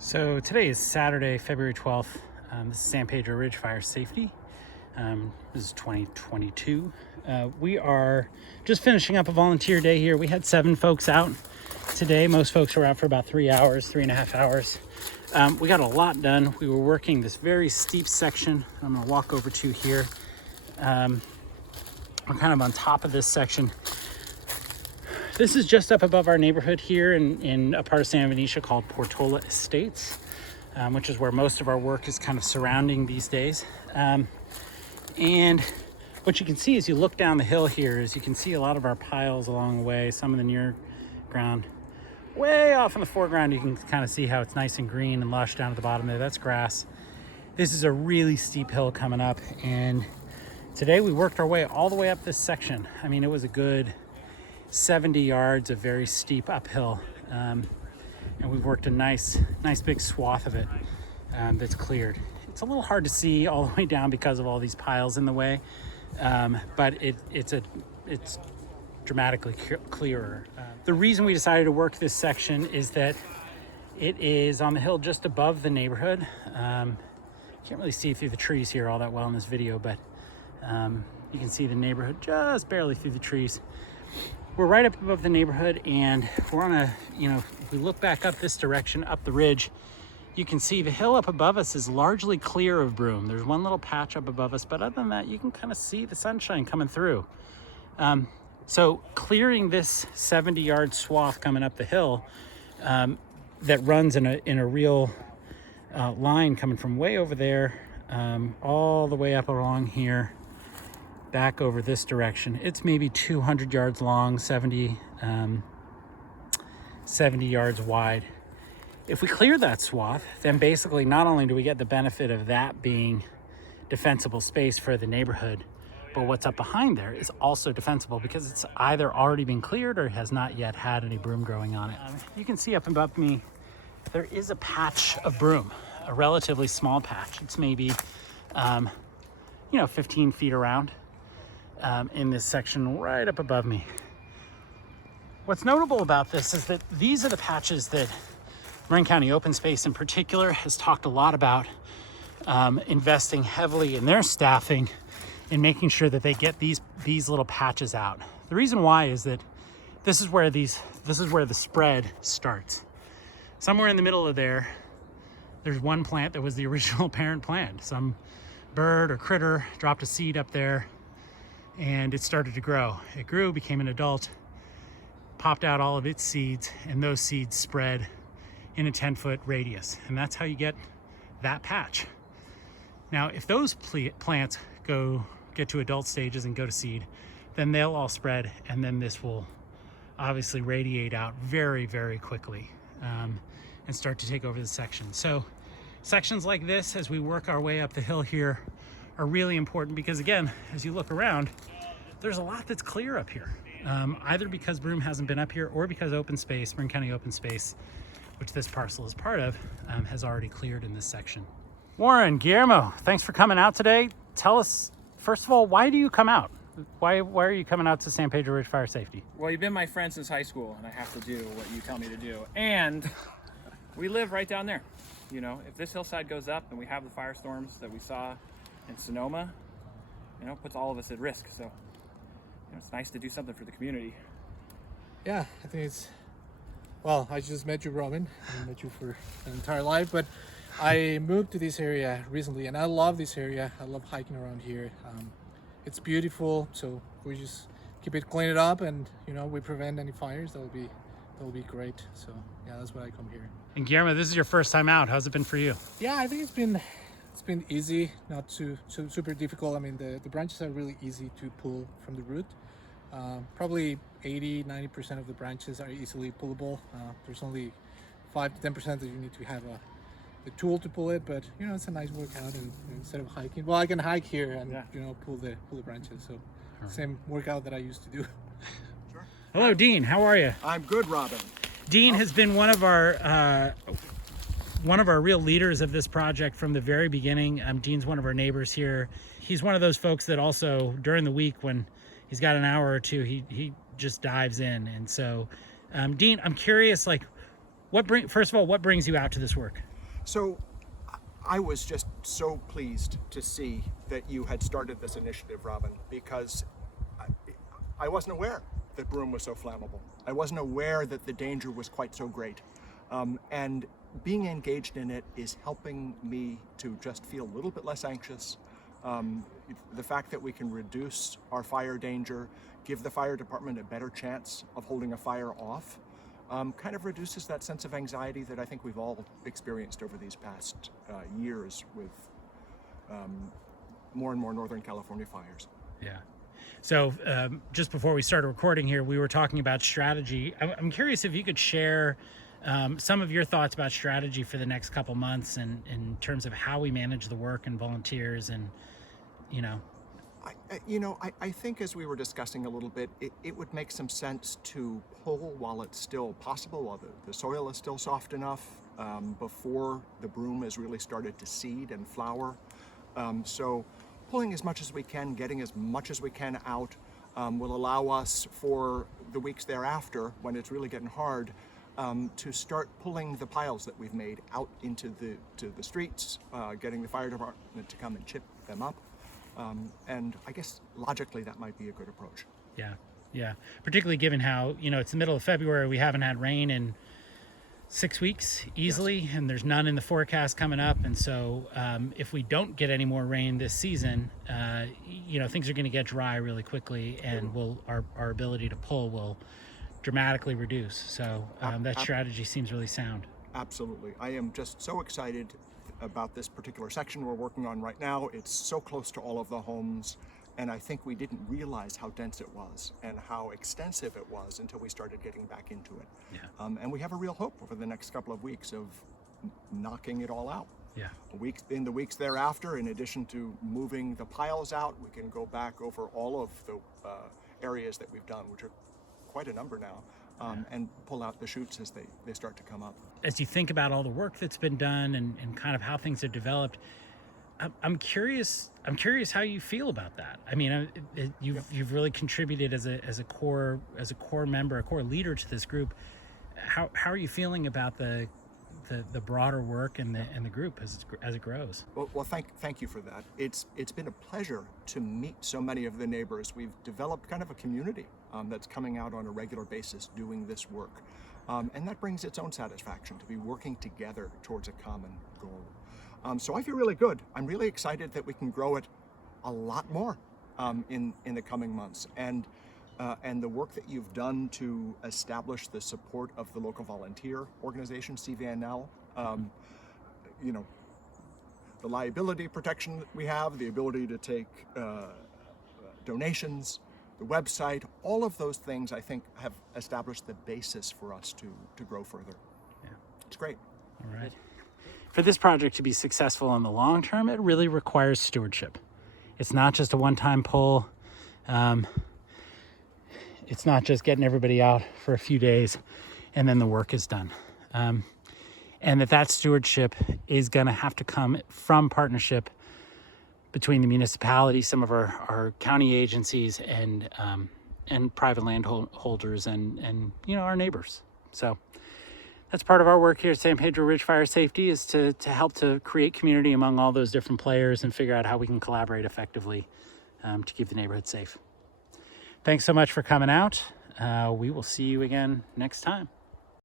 So today is Saturday, February 12th. This is San Pedro Ridge Fire Safety. This is 2022. We are just finishing up a volunteer day here. We had 7 folks out today. Most folks were out for about 3.5 hours. We got a lot done. We were working this very steep section. I'm gonna walk over to here. I'm kind of on top of this section. This is just up above our neighborhood here in a part of San Venetia called Portola Estates, which is where most of our work is kind of surrounding these days. And what you can see as you look down the hill here is you can see a lot of our piles along the way, some of the near ground. Way off in the foreground, you can kind of see how it's nice and green and lush down at the bottom there. That's grass. This is a really steep hill coming up, and today we worked our way all the way up this section. I mean, it was a good 70 yards of very steep uphill, and we've worked a nice big swath of it that's cleared. It's a little hard to see all the way down because of all these piles in the way, but it's dramatically clearer. The reason we decided to work this section is that it is on the hill just above the neighborhood. Can't really see through the trees here all that well in this video, but you can see the neighborhood just barely through the trees. We're right up above the neighborhood, and we're on a, if we look back up this direction, up the ridge, you can see the hill up above us is largely clear of broom. There's one little patch up above us, but other than that, you can kind of see the sunshine coming through. So clearing this 70-yard swath coming up the hill that runs in a real line coming from way over there all the way up along here, back over this direction. It's maybe 200 yards long, 70 yards wide. If we clear that swath, then basically not only do we get the benefit of that being defensible space for the neighborhood, but what's up behind there is also defensible because it's either already been cleared or has not yet had any broom growing on it. You can see up above me, there is a patch of broom, a relatively small patch. It's maybe, 15 feet around. In this section right up above me. What's notable about this is that these are the patches that Marin County Open Space in particular has talked a lot about investing heavily in their staffing in making sure that they get these little patches out. The reason why is that this is where the spread starts. Somewhere in the middle of there's one plant that was the original parent plant. Some bird or critter dropped a seed up there, and it started to grow. It grew, became an adult, popped out all of its seeds, and those seeds spread in a 10-foot radius. And that's how you get that patch. Now, if those plants get to adult stages and go to seed, then they'll all spread, and then this will obviously radiate out very, very quickly and start to take over the section. So sections like this, as we work our way up the hill here, are really important because, again, as you look around, there's a lot that's clear up here, either because broom hasn't been up here or because open space, Marin County Open Space, which this parcel is part of, has already cleared in this section. Warren, Guillermo, thanks for coming out today. Tell us, first of all, why do you come out? Why are you coming out to San Pedro Ridge Fire Safety? Well, you've been my friend since high school, and I have to do what you tell me to do. And we live right down there. If this hillside goes up and we have the firestorms that we saw in Sonoma, puts all of us at risk. So, it's nice to do something for the community. Yeah, I think I just met you, Robin. I haven't met you for an entire life, but I moved to this area recently, and I love this area. I love hiking around here. It's beautiful, so we just keep it, clean it up, and we prevent any fires. That will be great. So yeah, that's why I come here. And Guillermo, this is your first time out. How's it been for you? Yeah, I think it's been easy, not too super difficult. I mean, the branches are really easy to pull from the root. Probably 80-90% of the branches are easily pullable. There's only 5 to 10% that you need to have the tool to pull it, but it's a nice workout. And instead of hiking, well, I can hike here and pull the branches. So same workout that I used to do. Sure. Hello, Dean. How are you? I'm good, Robin. Dean has been one of our real leaders of this project from the very beginning. Dean's one of our neighbors here. He's one of those folks that also during the week when he's got an hour or two, he just dives in. And so, Dean, I'm curious, first of all, what brings you out to this work? So I was just so pleased to see that you had started this initiative, Robin, because I wasn't aware that broom was so flammable. I wasn't aware that the danger was quite so great. And being engaged in it is helping me to just feel a little bit less anxious. The fact that we can reduce our fire danger, give the fire department a better chance of holding a fire off, kind of reduces that sense of anxiety that I think we've all experienced over these past years with more and more Northern California fires. Yeah. So just before we started recording here, we were talking about strategy. I'm curious if you could share some of your thoughts about strategy for the next couple months, and in terms of how we manage the work and volunteers, and I think, as we were discussing a little bit, it would make some sense to pull while it's still possible, while the soil is still soft enough, before the broom has really started to seed and flower. So pulling as much as we can, getting as much as we can out, will allow us for the weeks thereafter, when it's really getting hard, to start pulling the piles that we've made out into the streets, getting the fire department to come and chip them up. And I guess logically that might be a good approach. Yeah. Particularly given how, it's the middle of February, we haven't had rain in 6 weeks easily, yes. And there's none in the forecast coming up. And so if we don't get any more rain this season, things are going to get dry really quickly, and our ability to pull will dramatically reduce. So that strategy seems really sound. Absolutely. I am just so excited about this particular section we're working on right now. It's so close to all of the homes, and I think we didn't realize how dense it was and how extensive it was until we started getting back into it. Yeah. And we have a real hope over the next couple of weeks of knocking it all out. Yeah. In the weeks thereafter, in addition to moving the piles out, we can go back over all of the areas that we've done, which are quite a number now, and pull out the shoots as they start to come up. As you think about all the work that's been done and kind of how things have developed, I'm curious how you feel about that. I mean, you've really contributed as a core member, a core leader to this group. How are you feeling about the broader work and the group as it grows? Well, thank you for that. It's been a pleasure to meet so many of the neighbors. We've developed kind of a community that's coming out on a regular basis doing this work, and that brings its own satisfaction to be working together towards a common goal. So I feel really good. I'm really excited that we can grow it a lot more in the coming months, and the work that you've done to establish the support of the local volunteer organization, CVNL, the liability protection that we have, the ability to take donations, the website, all of those things I think have established the basis for us to grow further. Yeah. It's great. All right. For this project to be successful in the long term, it really requires stewardship. It's not just a one-time pull. It's not just getting everybody out for a few days and then the work is done. And that stewardship is going to have to come from partnership between the municipality, some of our county agencies, and private landholders and our neighbors. So that's part of our work here at San Pedro Ridge Fire Safety, is to help to create community among all those different players and figure out how we can collaborate effectively to keep the neighborhood safe. Thanks so much for coming out. We will see you again next time.